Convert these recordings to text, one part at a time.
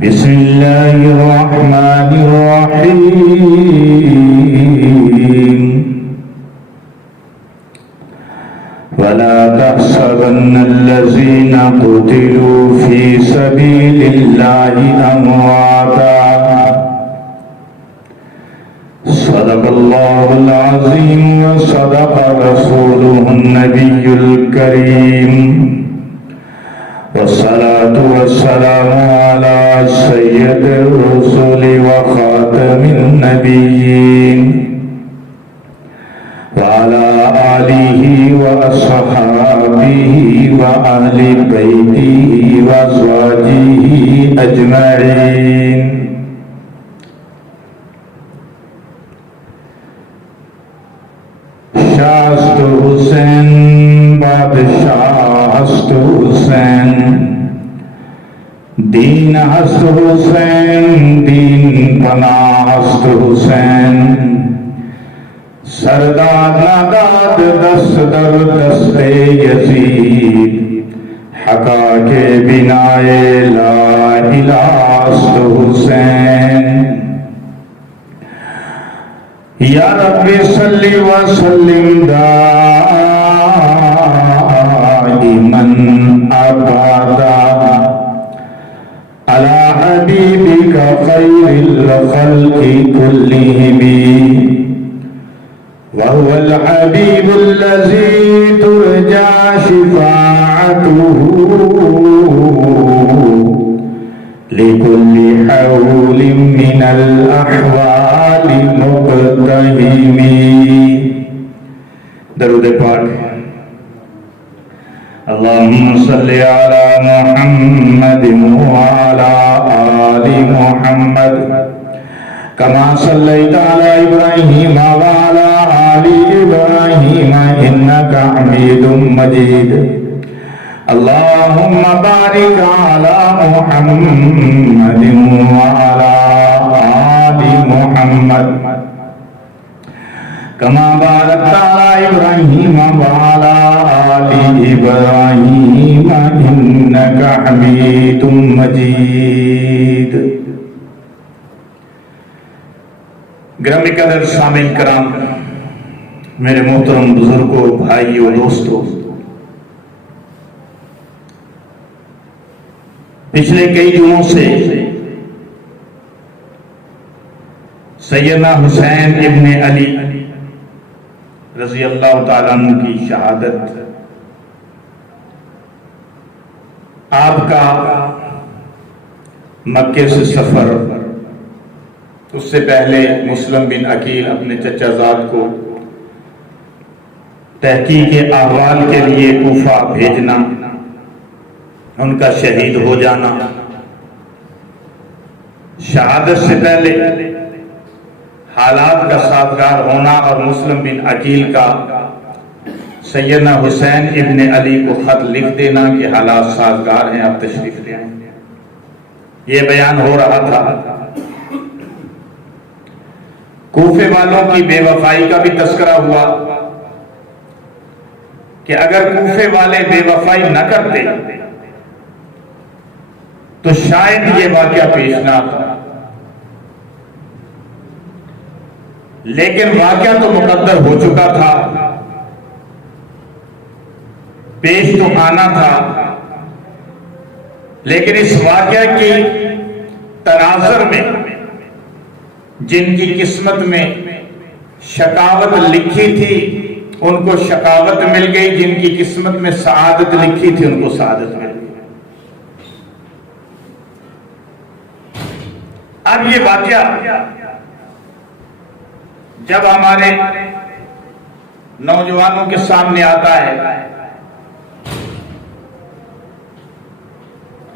बिस्मिल्लाहिर्रहमानिर्रहीम। वला तहसबन्नल्लज़ीना क़ुतिलू फ़ी सबीलिल्लाहि अमवाता। सदक़ल्लाहुल अज़ीम व सदक़ रसूलुहुन नबियुल करीम। वस्सलातु वस्सलामु अला सय्यिदिर रुसुलि व खातमिन नबिय्यीन व अला आलिहि व अस्हाबिहि व अहलि बैतिहि व अज़वाजिहि अजमईन। शाहस्त हुसैन बादशाहस्त हुसैन, दीन हस्त हुसैन दीन पनाहस्त हुसैन। सरदार नादाद दस्त दर दस्ते यजीद, हका के बिनाए ला इलाहस्त हुसैन। या रब्बी सल्ली व सल्लिम दाइमन अबदा अला हबीबिका खैरिल खल्क़ि कुल्लिहिम। व हुवल हबीबुल्लज़ी तुरजा शिफ़ाअतुहु लिकुल्लि हौलिम मिनल अहवालि मुक़तहिमी। दरूद पाक। अल्लाहुम्मा सल्लि अला मुहम्मदिन व अला आलि मुहम्मद कमा सल्लैता अला इब्राहीम व अला आलि इब्राहीम इन्नका हमीदुम मजीद। अल्लाहुम्मा बारिक अला मुहम्मदिन व अला आलि मुहम्मद कमा बारकता अला इब्राहीम व अला आलि इब्राहीम इन्नका हमीदुम मजीद। ग्रामी कदर शामिल कराम, मेरे मोहतरम बुजुर्गों, भाइयों, दोस्तों, पिछले कई दिनों से सैयदना हुसैन इब्ने अली रज़ी अल्लाह ताला अन्हु की शहादत, आपका मक्के से सफर, उससे पहले मुस्लिम बिन अकील अपने चचाजाद को तहकीक अहवाल के लिए कूफा भेजना, उनका शहीद हो जाना, शहादत से पहले हालात का साथगार होना और मुस्लिम बिन अकील का सैयदना हुसैन इब्ने अली को खत लिख देना कि हालात साथगार हैं, आप तशरीफ ले आए। ये बयान हो रहा था। कूफे वालों की बेवफाई का भी तस्करा हुआ कि अगर कूफे वाले बेवफाई न करते तो शायद ये वाकया पेश ना आता, लेकिन वाकया तो मुकद्दर हो चुका था, पेश तो आना था। लेकिन इस वाकया की तनाज़ुर में जिनकी किस्मत में शकावत लिखी थी उनको शकावत मिल गई, जिनकी किस्मत में सआदत लिखी थी उनको सआदत मिल गई। अब ये वाकया जब हमारे नौजवानों के सामने आता है,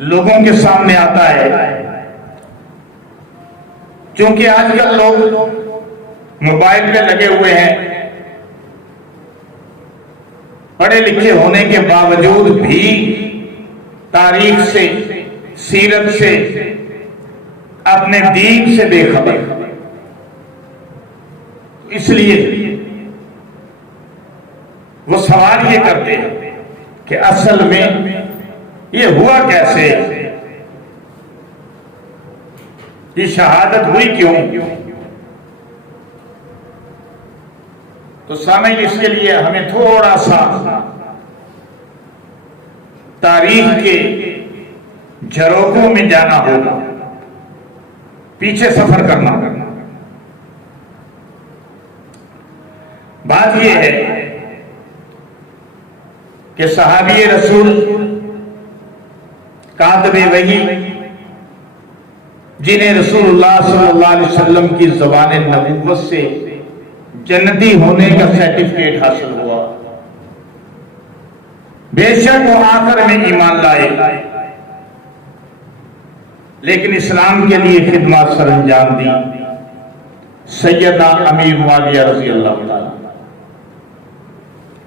लोगों के सामने आता है, क्योंकि आजकल लोग मोबाइल पे लगे हुए हैं, पढ़े लिखे होने के बावजूद भी तारीख से, सीरत से, अपने दीन से बेखबर। इसलिए वो सवाल ये करते हैं कि असल में ये हुआ कैसे, ये शहादत हुई क्यों? तो सामईन इसके लिए हमें थोड़ा सा तारीख के झरोखों में जाना होगा, पीछे सफर करना होगा। बात यह है कि सहाबी रसूल कातबे वही, जिन्हें रसूलुल्लाह सल्लल्लाहु अलैहि वसल्लम की ज़बान नबूवत से जन्नती होने का सर्टिफिकेट हासिल हुआ, बेशक वो आखिर में ईमान लाए, लेकिन इस्लाम के लिए खिदमत सरअंजाम दी। सैयदना अमीर मुआविया रज़ी अल्लाह ताला।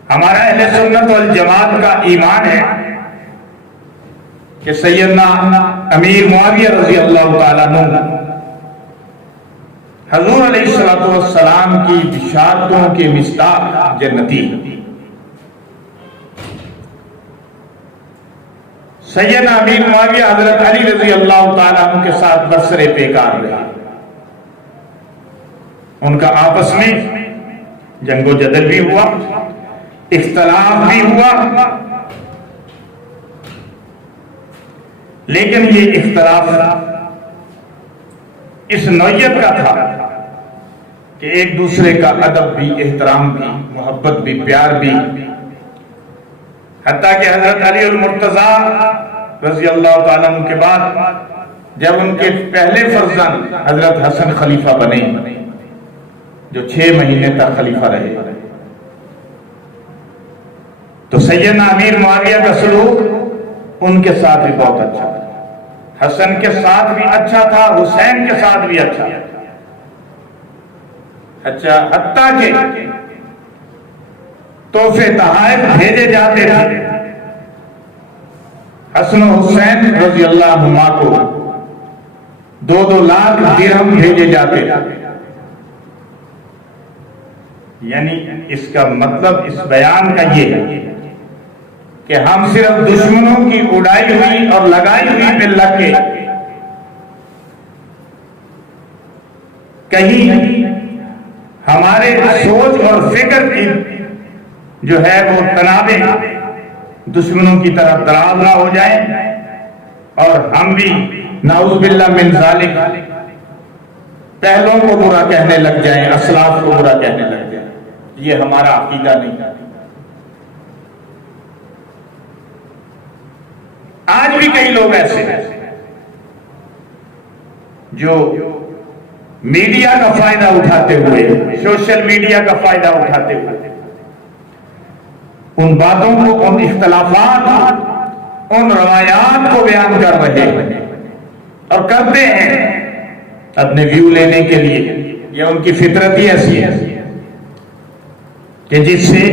हमारा अहले सुन्नत वल जमात का ईमान है कि सैयदना अमीर मुआविया रज़ी अल्लाह ताला अन्हु हज़ूर अलैहिस्सलातु वस्सलाम की बिशारतों के मिस्दाक जन्नती। सैयदना अमीर मुआविया हजरत अली रज़ी अल्लाह ताला अन्हु के साथ बरसरे पेकार रहे। उनका आपस में जंगो जदल भी हुआ, इख्तलाफ भी हुआ, लेकिन ये इख्तलाफ इस नौयत का था कि एक दूसरे का अदब भी, एहतराम भी, मोहब्बत भी, प्यार भी, हत्ता कि हजरत अली अल मुर्तजा रज़ी अल्लाह ताला अन्हु के बाद जब उनके पहले फर्जंद हजरत हसन खलीफा बने, जो 6 महीने तक खलीफा रहे, तो सैयदना अमीर मुआविया का सलूक उनके साथ भी बहुत अच्छा था, हसन के साथ भी अच्छा था, हुसैन के साथ भी अच्छा अच्छा, हत्ता के तोहफे तहाइफ भेजे जाते थे। हसन हुसैन रज़ी अल्लाह अन्हुमा को 2-2 लाख दिरहम भेजे जाते थे। यानी इसका मतलब इस बयान का ये है कि हम सिर्फ दुश्मनों की उड़ाई हुई और लगाई हुई पे लग के कहीं हमारे सोच और फिक्र की जो है वो तनावे दुश्मनों की तरफ दराज ना हो जाए और हम भी नाउज़ बिल्लाह मिन ज़ालिक पहलों को बुरा कहने लग जाएं, असलाफ को बुरा कहने लग जाएं। ये हमारा अकीदा नहीं है। आज भी कई लोग ऐसे हैं जो मीडिया का फायदा उठाते हुए, सोशल मीडिया का फायदा उठाते हुए उन बातों को, उन इख्तलाफात, उन रवायात को बयान कर रहे हैं और करते हैं अपने व्यू लेने के लिए। यह उनकी फितरत ही ऐसी है कि जिससे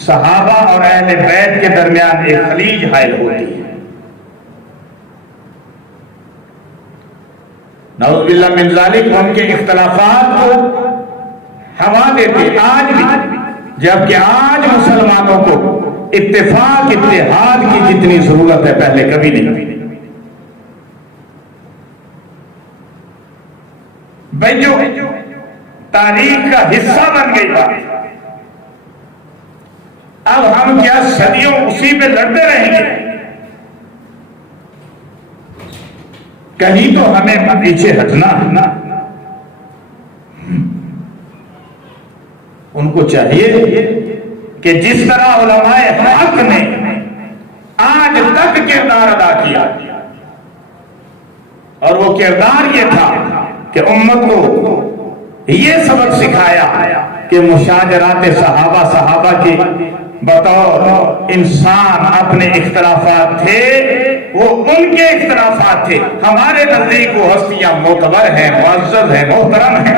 सहाबा और अहले बैत के दरमियान एक खलीज हायल होती है। नाउज़ बिल्लाह मिन ज़ालिक उनके इख्तलाफात को हवा देते आज भी, जबकि आज मुसलमानों को इत्तेफाक, इत्तेहाद की जितनी जरूरत है पहले कभी नहीं। भाई जो तारीख का हिस्सा बन गई बात, अब हम क्या सदियों उसी पे लड़ते रहेंगे? कहीं तो हमें पीछे हटना है। उनको चाहिए कि जिस तरह उलमाए हक ने आज तक किरदार अदा किया, और वो किरदार ये था कि उम्मत को ये सबक सिखाया कि मुशाजरात सहाबा के बतौर इंसान अपने इख्तलाफात थे, वो उनके इख्तलाफात थे। हमारे नजदीक वो हस्तियां मोतबर हैं, मुअज़्ज़ज़ हैं, मोहतरम हैं,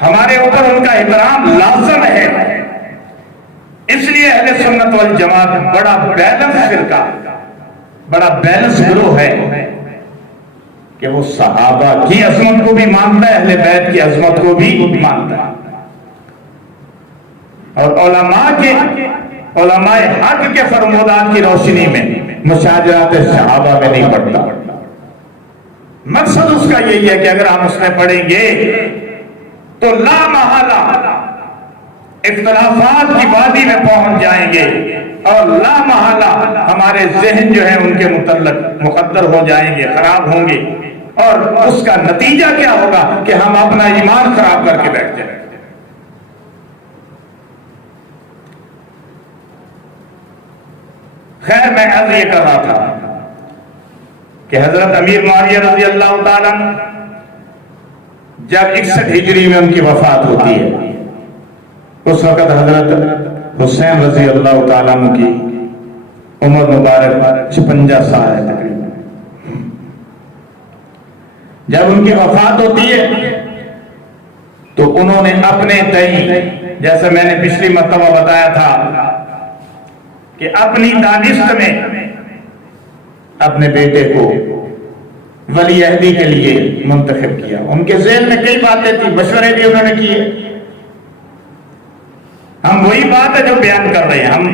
हमारे ऊपर उनका एहतराम लाज़िम है। इसलिए अहले सुन्नत वल जमात बड़ा बैलेंस फिरका, बड़ा बैलेंस ग्रुप है कि वो सहाबा की अजमत को भी मानता है, अहले बैत की अजमत को भी मानता है, और उलमाए हक के फरमोदात की रोशनी में मुशाजरात सहाबा में नहीं पढ़ता। मकसद उसका यही है कि अगर हम उसमें पढ़ेंगे तो ला महला इख्तलाफात की वादी में पहुंच जाएंगे और ला महला हमारे जहन जो है उनके मुतल्लक मुकद्दर हो जाएंगे, खराब होंगे, और उसका नतीजा क्या होगा कि हम अपना ईमान खराब करके बैठ जाएंगे। खैर, मैं अर्ज ये कर रहा था कि हजरत अमीर मुआविया रजी अल्लाह ताला जब 61 हिजरी में उनकी वफात होती है, उस वक्त हजरत हुसैन रजी अल्लाह ताला की उम्र मुबारक 56 साल है तकरीबन। जब उनकी वफात होती है तो उन्होंने अपने तय, जैसे मैंने पिछली मर्तबा बताया था कि अपनी दानिश्त में अपने बेटे को वली अहदी के लिए मुंतखब किया। उनके ज़हन में कई बातें थी, मशवरे भी उन्होंने किए। हम वही बात है जो बयान कर रहे हैं, हम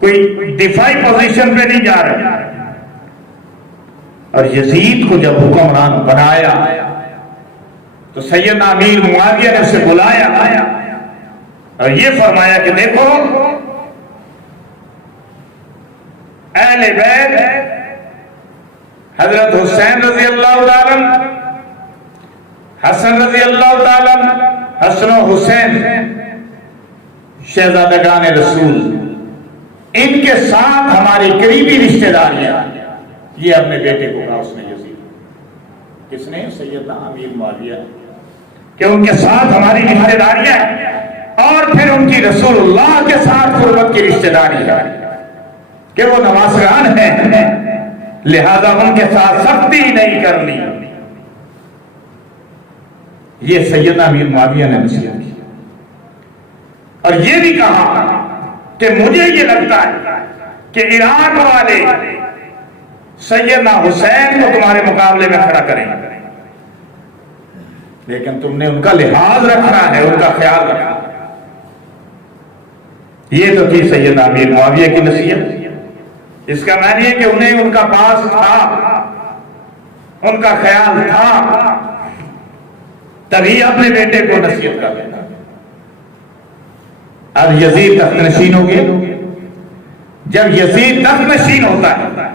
कोई दिफाई पोजीशन पे नहीं जा रहे। और यजीद को जब हुक्मरान बनाया तो सैयदना अमीर मुआविया ने उसे बुलाया और ये फरमाया कि देखो, अहले बैत हजरत हुसैन रजी अल्लाह ताला, हसन रजी अल्लाह ताला, हसन हुसैन शहजादगान रसूल, इनके साथ हमारी करीबी रिश्तेदारियां, ये अपने बेटे को कहा उसने यजीद, किसने? सैयदना अमीर मुआविया, कि उनके साथ हमारी रिश्तेदारियां और फिर उनकी रसूलुल्लाह के साथ कुर्बत की रिश्तेदारी है कि वो नवासगान हैं, लिहाजा उनके साथ सख्ती नहीं करनी। ये सैयदना अमीर मुआविया ने नसीहत की और ये भी कहा कि मुझे ये लगता है कि इराक वाले सैयदना हुसैन को तुम्हारे मुकाबले में खड़ा करेंगे, लेकिन तुमने उनका लिहाज रखना है, उनका ख्याल रखना। ये तो थी सैयदना अमीर मुआविया की नसीहत। इसका मानी है कि उन्हें उनका पास था, उनका ख्याल था, तभी अपने बेटे को नसीहत कर देना। अब यजीद तख्तनशीन हो गए। जब यजीद तख्तनशीन होता है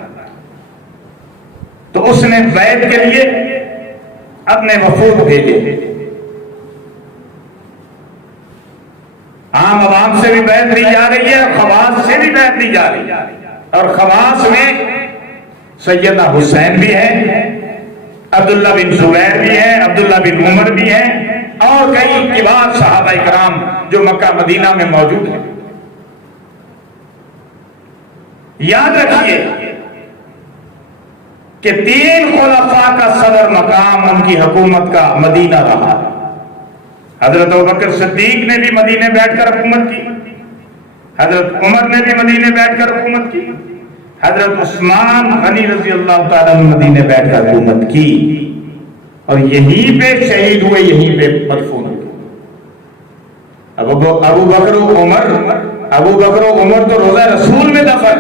तो उसने बैत के लिए अपने वफूद भेजे। आम आवाम से भी बैत ली जा रही है, खवास से भी बैत ली जा रही है, और खवास में सैयदना हुसैन भी है, अब्दुल्ला बिन जुबैर भी है, अब्दुल्ला बिन उमर भी है, और कई किबार सहाबा इकराम जो मक्का मदीना में मौजूद है। याद रखिए कि 3 खुलफा का सदर मकाम उनकी हुकूमत का मदीना रहा। हजरत अबू बकर सिद्दीक ने भी मदीने बैठकर हुकूमत की, हजरत उमर ने भी मदीने बैठकर हुकूमत की, हजरत उस्मान गनी रजी अल्लाह ताला ने मदीने बैठकर हुकूमत की, और यहीं पे शहीद हुए, यहीं पे मदफून हुए। अबू बकर उमर तो रोजा रसूल में दफन,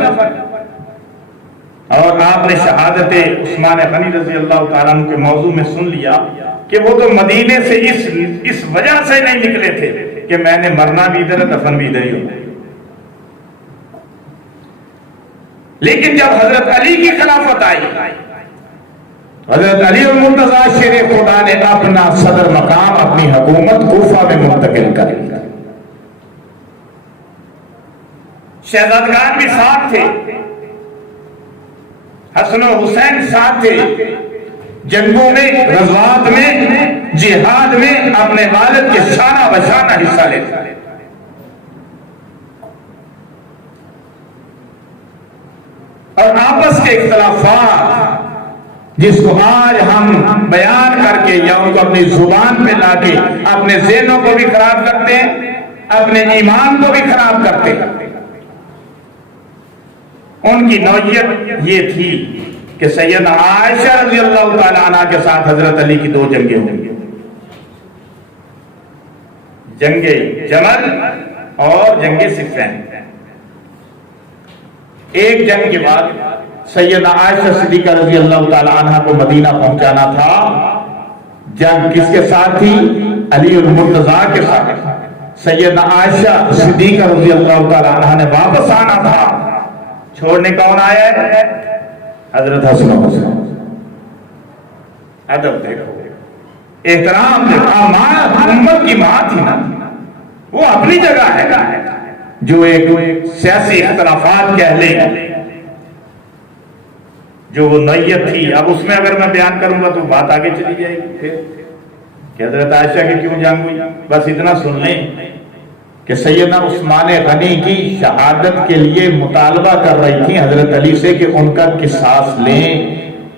और आपने शहादत उस्मान गनी रजी अल्लाह ताला के मौजू में सुन लिया कि वो तो मदीने से इस वजह से नहीं निकले थे कि मैंने मरना भी इधर है, दफन भी इधर ही होता है। लेकिन जब हजरत अली की खिलाफत आई, हजरत अली और मुर्तजा शेर खुदा ने अपना सदर मकाम, अपनी हुकूमत कूफा में मुंतकिल कर दी। शहजादगान भी साथ थे, हसन और हुसैन साथ थे, जंगों में, गज़वात में, जिहाद में अपने वालिद के शाना बशाना हिस्सा लेते। और आपस के इख्तलाफात जिसको आज हम बयान करके या उनको अपनी जुबान पे लाके अपने ज़हनों को भी खराब करते हैं, अपने ईमान को भी खराब करते हैं, उनकी नौयत ये थी कि सैयदना आयशा रज़ी अल्लाह ताला अन्हा के साथ हजरत अली की 2 जंगें होंगी, जंगे जमल और जंगे सिफ़ैन। एक जंग के बाद सैयदा आयशा सिद्दीका रजी अल्लाह ताला अन्हा को मदीना पहुंचाना था। जंग किसके साथ थी? अली उल मुर्तजा के साथ। सैयदा आयशा सिद्दीका रजी अल्लाह ताला अन्हा ने वापस आना था। छोड़ने कौन आया है? हजरत हसन हुसैन। अदब देखो, एहतराम देखो, मां उम्मत की मां थी ना, वो अपनी जगह है। जो एक सियासी इख्तलाफात कह ले, जो वो नैयत थी, अब उसमें अगर मैं बयान करूंगा तो बात आगे चली जाएगी। फिर कि हजरत आयशा की क्यों जंग हुई, बस इतना सुन लें कि सैयदना उस्मान गनी की शहादत के लिए मुतालबा कर रही थी हजरत अली से कि उनका किसास लें।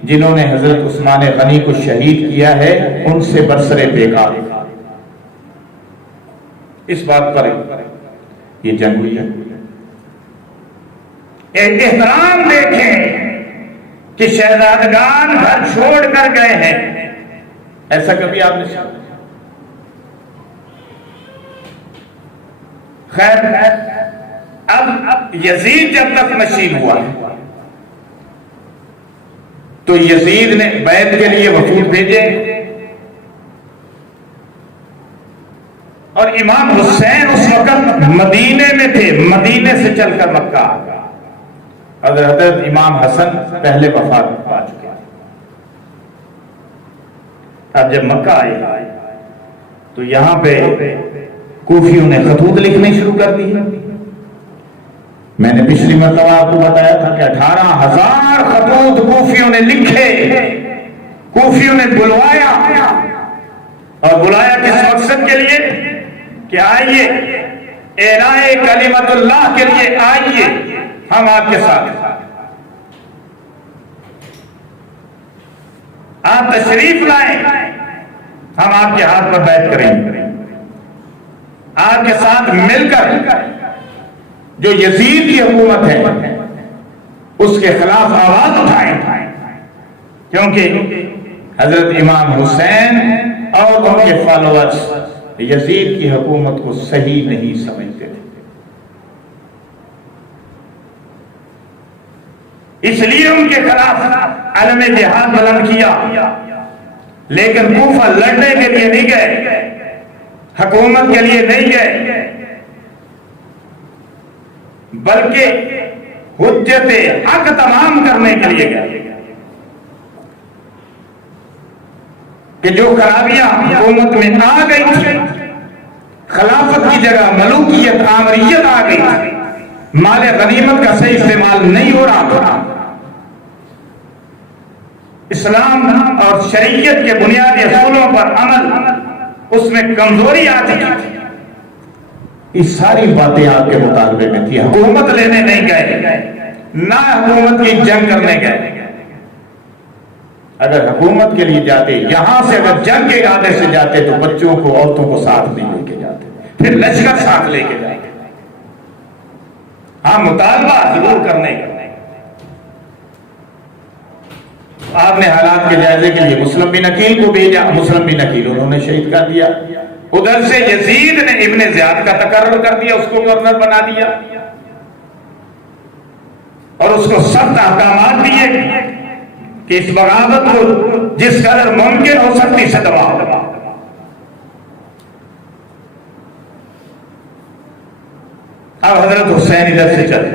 जिन्होंने हजरत उस्मान गनी को शहीद किया है उनसे बरसरे बेकार। इस बात पर ये जंग हुई है। एहतराम देखें कि शहजादगान घर छोड़ कर गए हैं, ऐसा कभी आपने सुना? खैर, अब यजीद जब तक नशीब हुआ तो यजीद ने बैत के लिए वफूद भेजे और इमाम हुसैन उस वक्त मदीने में थे। मदीने से चलकर मक्का। हजरत इमाम हसन पहले वफात पा चुके थे। अब जब मक्का आए तो यहां पे कूफियों ने खतूत लिखने शुरू कर दिए। मैंने पिछली मरतबा आपको बताया था कि 18,000 खतूत कूफियों ने लिखे। कूफियों ने बुलवाया, और बुलाया किस मकसद के लिए? कि आइए, एलाए कलिमतुल्लाह के लिए आइए, हम आपके साथ। आप तशरीफ लाएं, हम आपके हाथ पर बैठ करेंगे। आपके साथ मिलकर जो यजीद की हुकूमत है उसके खिलाफ आवाज उठाएं, क्योंकि हजरत इमाम हुसैन और उनके फॉलोअर्स यजीद की हुकूमत को सही नहीं समझते थे। इसलिए उनके खिलाफ अलम जिहाद बुलंद किया। लेकिन कूफा लड़ने के लिए नहीं गए, हुकूमत के लिए नहीं गए, बल्कि हुज्जते हक तमाम करने के लिए गए कि जो खराबियां हुकूमत में आ गई थी, खिलाफत की जगह मलूकियत आमरियत आ गई थी, माल गनीमत का सही इस्तेमाल नहीं हो रहा था, इस्लाम और शरीयत के बुनियादी असूलों पर अमल उसमें कमजोरी आ चुकी थी। ये सारी बातें आपके मुतालबे में थी। हुकूमत लेने नहीं गए, ना हुकूमत की जंग करने गए। अगर हुकूमत के लिए जाते, यहां से अगर जंग के इरादे से जाते तो बच्चों को, औरतों को साथ नहीं लेके जाते, फिर लश्कर साथ लेके जाते। हाँ, मुतालबा जरूर करने का। आपने हालात के जायजे के लिए मुस्लिम बिन अकील को भेजा। मुस्लिम बिन अकील उन्होंने शहीद कर दिया। उधर से यजीद ने इब्ने ज़ियाद का तकर्रुर कर दिया, उसको गवर्नर बना दिया और उसको सख्त अहकाम दिए कि इस बगावत को जिस कदर मुमकिन हो सकती से दबाओ। अब हजरत हुसैन इधर से चले,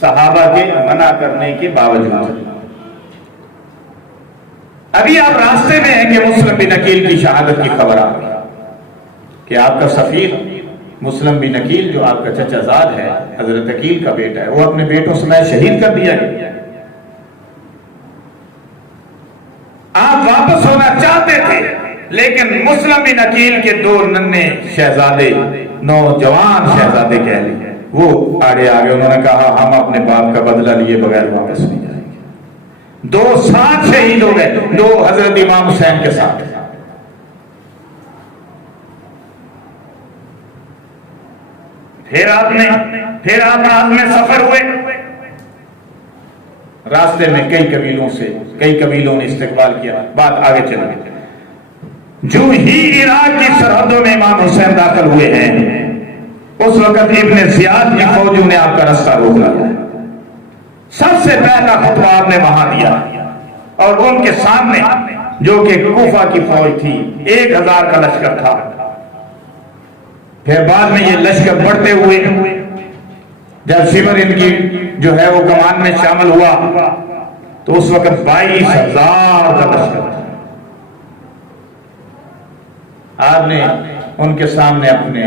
सहाबा के मना करने के बावजूद। अभी आप रास्ते में हैं कि मुस्लिम बिन अकील की शहादत की खबर आ गई कि आपका सफीर मुस्लिम बिन अकील, जो आपका चचाजाद है, हजरत अकील का बेटा है, वो अपने बेटों समेत शहीद कर दिया गया। आप वापस होना चाहते थे, लेकिन मुस्लिम बिन अकील के दो नन्हे शहजादे, नौजवान शहजादे कह लिए, वो आड़े आ गए। उन्होंने कहा हम अपने बाप का बदला लिए बगैर वापस नहीं जाएंगे। दो साथ शहीद हो गए, दो हजरत इमाम हुसैन के साथ। फिर आप रात में सफर हुए। रास्ते में कई कबीलों ने इस्तकबाल किया। बात आगे चली। जो ही इराक की सरहदों में इमाम हुसैन दाखिल हुए हैं, उस वक्त इब्ने ज़ियाद की फौजों ने आपका रास्ता रोक लिया। सबसे पहला खुतबा आपने वहां दिया और उनके सामने जो कि कूफा की फौज थी 1000 का लश्कर था। फिर बाद में ये लश्कर बढ़ते हुए जब शिमर इनकी जो है वो कमान में शामिल हुआ तो उस वक्त 22,000 का लश्कर था। आपने उनके सामने अपने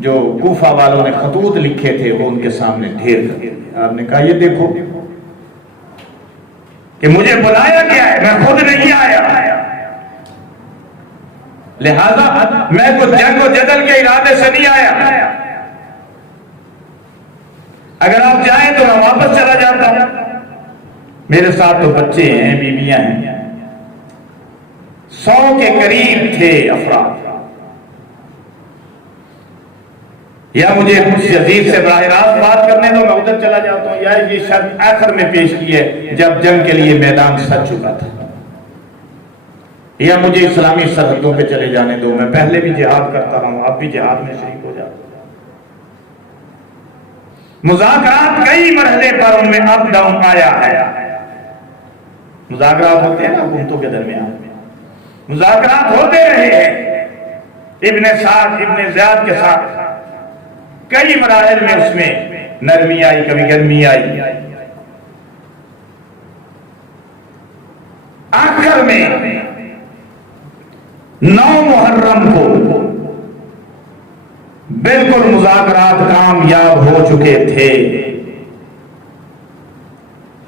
जो कूफा वालों ने खतूत लिखे थे वो उनके सामने ढेर कर दिए। आपने कहा ये देखो कि मुझे बुलाया गया है, मैं खुद नहीं आया, लिहाजा मैं कुछ जंग और जदल के इरादे से नहीं आया। अगर आप चाहें तो मैं वापस चला जाता हूं। मेरे साथ तो बच्चे हैं, बीवियां हैं, 100 के करीब थे अफराद। या मुझे यजीद से बराह रास्त बात करने दो, मैं उधर चला जाता हूं, या ये शर्त आखिर में पेश की है जब जंग के लिए मैदान सज चुका था, या मुझे इस्लामी सरहदों पे चले जाने दो, मैं पहले भी जिहाद करता रहा हूं, आप भी जिहाद में शरीक हो जाते। मुज़ाकरात कई मरहले पर उनमें अप डाउन आया है। मुज़ाकरात होते हैं ना हुकूमतों के दरमियान, मुज़ाकरात होते रहे हैं इब्ने साद इब्ने ज़ियाद के साथ, कई मराहिल में उसमें नरमी आई, कभी गर्मी आई। आखिर में 9 मुहर्रम को बिल्कुल मुज़ाकरात कामयाब हो चुके थे,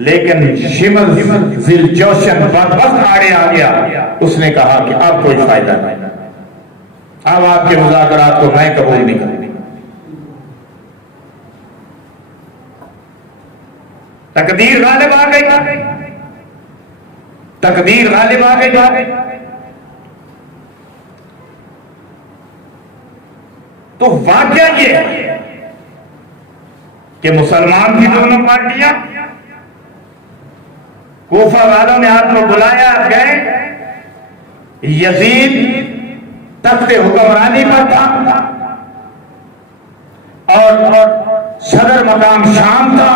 लेकिन शिमर ज़िलजौशन बदबख्त आड़े आ गया। उसने कहा कि अब कोई फायदा नहीं, अब आपके मुज़ाकरात को मैं कबूल नहीं करूंगा। तकदीर गालिब आ गई, तकदीर गालिब आ गई। तो वाकया ये है कि मुसलमान की दोनों पार्टियां, कूफा वालों ने आपको बुलाया, गए। यजीद तख्ते हुक्मरानी पर था और सदर मकाम शाम था।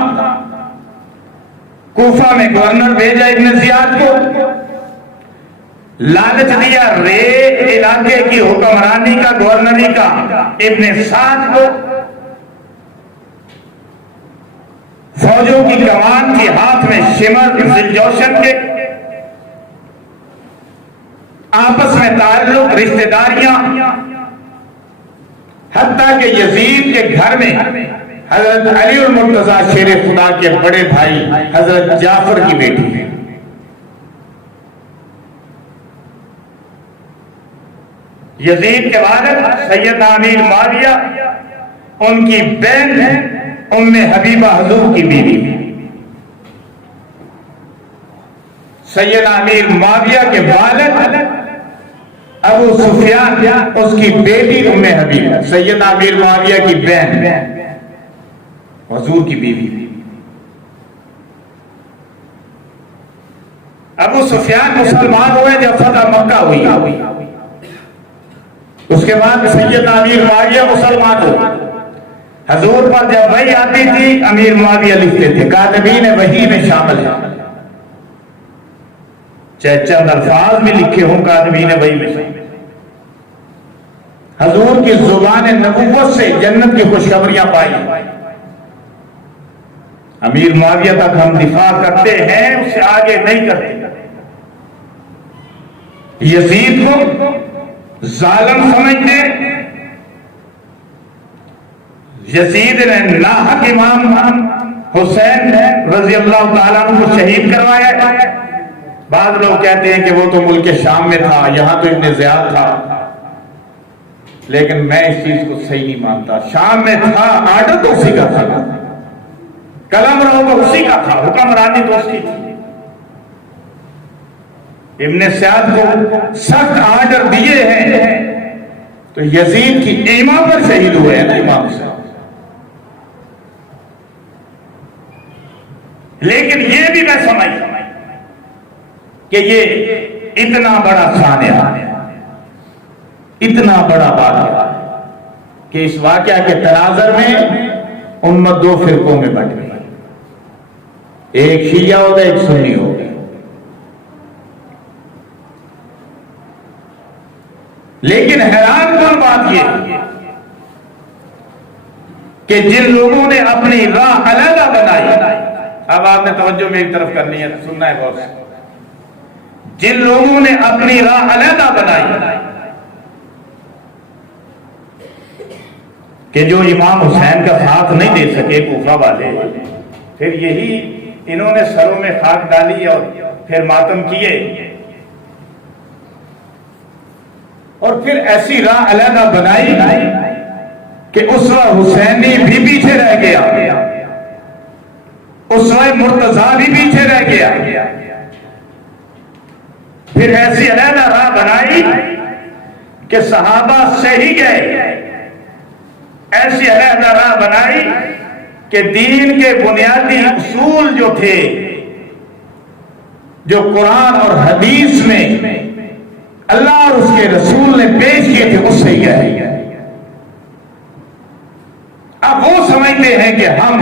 कूफा में गवर्नर भेजा इब्ने ज़ियाद को, लालच दिया रे इलाके की हुक्मरानी का, गवर्नरी का इब्ने साद को। फौजों की कमान की हाथ में शिमर ज़िलजौशन के। आपस में ताल्लुक, रिश्तेदारियां, हत्ता के यजीद के घर में हजरत अली और मुर्तजा शेर खुदा के बड़े भाई हजरत जाफर की बेटी है। यजीद के वालिद सैयद अमीर मुआविया, उनकी बहन है उम्मे हबीबा हुजूर की बीवी। सैयद अमीर मुआविया के वालिद अबू सुफियान, उसकी बेटी उम्मे हबीबा, सैयद अमीर मुआविया की बहन हुजूर की बीवी। अबू सुफियान मुसलमान हुए जब फतह मक्का हुई। उसके बाद सैयद अमीर मुआविया मुसलमान हुए। हुजूर पर जब वही आती थी अमीर मुआविया लिखते थे, कातिबीन वही में शामिल है, चाहे चंद अल्फाज में लिखे हों कातिबीन वही में शामिल। हुजूर की जुबान नबुव्वत से जन्नत की खुशखबरियां पाई। अमीर मुआविया तक हम दिफा करते हैं, उससे आगे नहीं करते। यजीद को जालिम समझते, यजीद ने नाहक इमाम हुसैन रजी अल्लाह ताला को शहीद करवाया। बाद लोग कहते हैं कि वो तो मुल्क शाम में था, यहां तो इब्ने ज़ियाद था, लेकिन मैं इस चीज को सही नहीं मानता। शाम में था, आर्डर तो उसी का था, कलम रहो तो उसी का था, हुक्मरानी तो उसकी थी। इब्ने ज़ियाद को सख्त आर्डर दिए हैं तो यजीद की इमाम पर शहीद हुए हैं ना इमाम साहब। लेकिन ये भी मैं समझ कि ये इतना बड़ा सानिया, इतना बड़ा वाक़या कि इस वाक़या के तनाज़र में उम्मत 2 फिरकों में बंट गई। एक शिया होगा एक सुन्नी होगा। लेकिन हैरान कौन बात यह कि जिन लोगों ने अपनी राह अलग बनाई, अब आपने तवज्जो मेरी तरफ करनी है, सुनना है बहुत। जिन लोगों ने अपनी राह अलग बनाई कि जो इमाम हुसैन का साथ नहीं दे सके कूफा वाले, फिर यही इन्होंने सरों में खाक डाली और फिर मातम किए, और फिर ऐसी राह अलग बनाई कि उसवा हुसैनी भी पीछे रह गया, उसवा मुर्तजा भी पीछे रह गया। फिर ऐसी अलग राह बनाई कि सहाबा से ही गए, ऐसी अलग राह बनाई कि दीन के बुनियादी उसूल जो थे, जो कुरान और हदीस में अल्लाह और उसके रसूल ने पेश किए थे, उससे ही गए। अब वो समझते हैं कि हम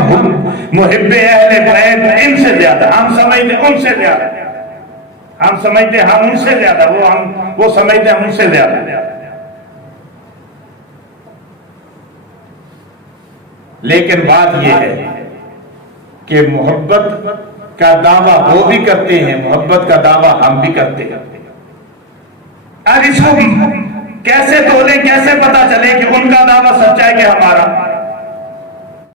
मुहिब्बे अहले बैत इनसे ज्यादा, हम समझते उनसे ज्यादा, हम समझते हम उनसे ज्यादा, वो समझते हम उनसे ज्यादा। लेकिन बात यह है कि मोहब्बत का दावा वो भी करते हैं, मोहब्बत का दावा हम भी करते हैं। अब इसको कैसे तोले, कैसे पता चले कि उनका दावा सच्चा है कि हमारा?